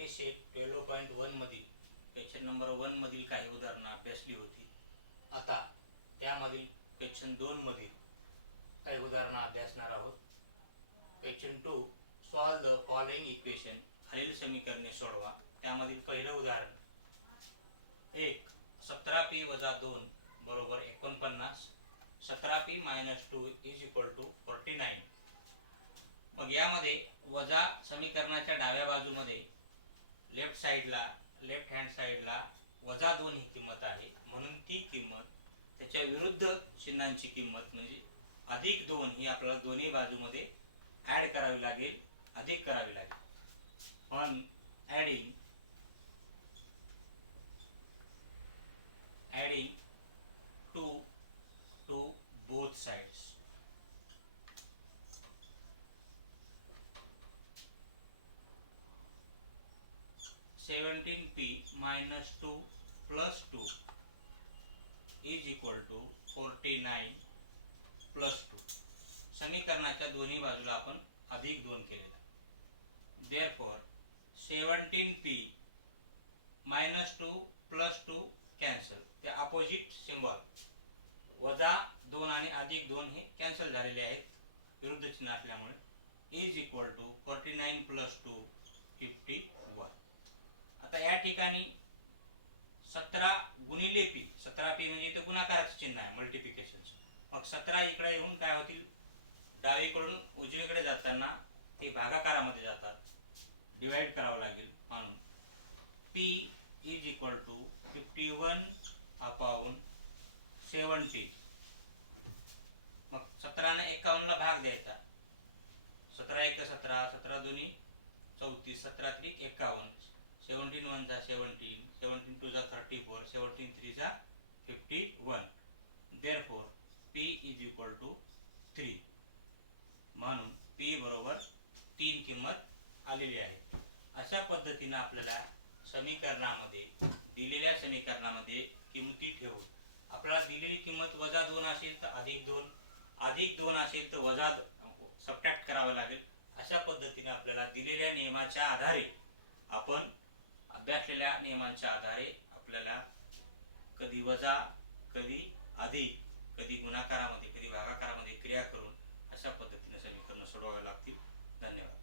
Practice sheet 12.1 मधील question number 1 मधील काही उदाहरणं अभ्यासली होती. आता त्यामधील क्वेश्चन 2 मधील काही उदाहरणं अभ्यासणार आहोत. Question 2, solve the following equation. खालील समीकरणे सोडवा. त्यामधील पहिलं उदाहरण 1. 17p - 2 बरोबर 49. 17p - 2 = 49. मग यामध्ये वजा समीकरणाच्या डाव्या बाजूमध्ये लेफ्ट हँड साईडला -2 ही किंमत आहे, म्हणून ती किंमत त्याच्या विरुद्ध चिन्हांची किंमत म्हणजे +2 ही आपल्याला दोन्ही बाजूमध्ये ऍड करावी लागेल, अधिक करावी लागेल. On adding 2 to both sides. (17p - 2 + 2 = 49 + 2. समीकरणाच्या दोन्ही बाजूला आपण +2 केलेला. Therefore 17p - 2 + 2 cancel. ते अपोजिट सिंबल -2 आणि +2 हे कॅन्सल झालेले आहेत विरुद्ध चिन्ह असल्यामुळे. = 49 + 2 51. आता या ठिकाणी 17 गुणिले p, 17p म्हणजे इथे गुणाकाराचं चिन्ह आहे, मल्टिप्लिकेशनचं. मग 17 इकडे येऊन काय होतील, डावीकडून उजवीकडे जाताना ते भागाकारामध्ये जातात, डिवाइड करावं लागेल. म्हणून p = 51/17. मग 17 ने 51 ला भाग द्यायचा. 17 × 1 = 17, 17 × 2 = 34, 17 × 3 = 51, 17 × 1 = 17, 17 × 2 = 34, 17 × 3 = 51. Therefore p = 3. म्हणून p बरोबर 3 किंमत आलेली आहे. अशा पद्धतीने आपल्याला दिलेल्या समीकरणामध्ये किमती ठेवून आपल्याला दिलेली किंमत -2 असेल तर +2, +2 असेल तर सबट्रॅक्ट करावं लागेल. अशा पद्धतीने आपल्याला दिलेल्या नियमाच्या आधारे अभ्यासलेल्या नियमांच्या आधारे आपल्याला कधी वजा, कधी अधिक, कधी गुणाकारामध्ये, कधी भागाकारामध्ये क्रिया करून अशा पद्धतीने समीकरण सोडवावे लागतील. धन्यवाद.